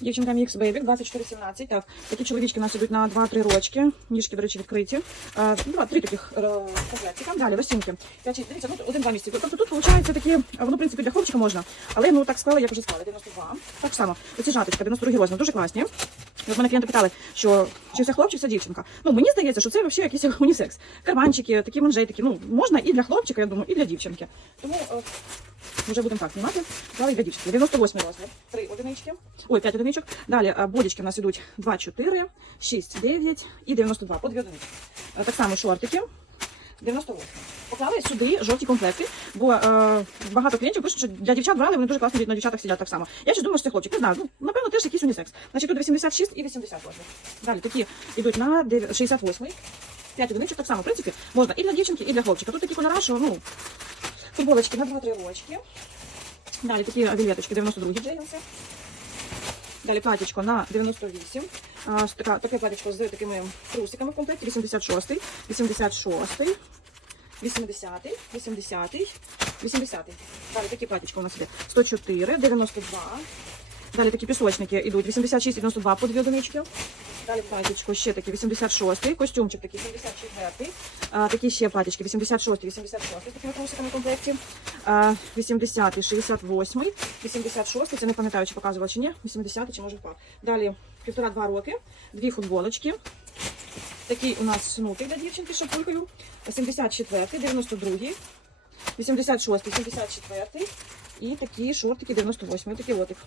Дівчинка Мікс Бейбік 2417. Так, такі чоловічки у нас ідуть на 2-3 рочки. Ніжки, до речі, відкриті. Два, три таких е, комплектика. Далі лосінки. Дивіться, ну один-два місяці. Тобто тут виходить такі, воно, в принципі, для хлопчика можна. Але ну так склали, як вже склали. 92. Так само. Оці жаточка, 92 розмір. Дуже класні. От мене клієнти питали, що чи це хлопчик, це дівчинка. Ну мені здається, що це взагалі якийсь унісекс. Карманчики, такі манжетики. Ну можна і для хлопчика, я думаю, і для дівчинки. Тому е, вже будемо так знімати. Для дівчинки. 98 розмір. Три одинички. Ой, 5 одиничок. Далі бодічки у нас ідуть 2, 4, 6, 9 і 92. По дві одинички. Е, Так само шортики. 98. Поклали сюди жовті комплекти, бо е, багато клієнтів пишуть, що для дівчат брали, вони дуже класно на дівчатах сидять так само. Я ще думаю, що це хлопчик. Не знаю, ну, напевно, теж якийсь унісекс. Значить, тут 86 і 80 розмір. Далі такі йдуть на 68 5 одиничок так само, в принципі, можна і для дівчинки, і для хлопчика. Тут такі кольори, що, ну, футболочки на 2-3 рочки. Далі такі вільветочки 92 джейнси. Далі платічко на 98. А, така, таке платічко з такими трусиками в комплекті. 86, 86, 80, 80, 80. Далі такі платічко у нас іде 104, 92. Далі такі пісочники йдуть 86, 92 по дві одинички. Далі платічко ще такі 86-й, костюмчик такий 74, а, такі ще платічки 86, 86 з такими трусиками комплекті. А, 80, 68, 86, це не пам'ятаю, чи показувала чи ні, 80 чи може впав. Далі півтора-два роки, дві футболочки. Такий у нас снупик для дівчинки з шапулькою. 74-й, 92-й, 86-й, 74-й. і такі шортики 98-й, Такий от їх.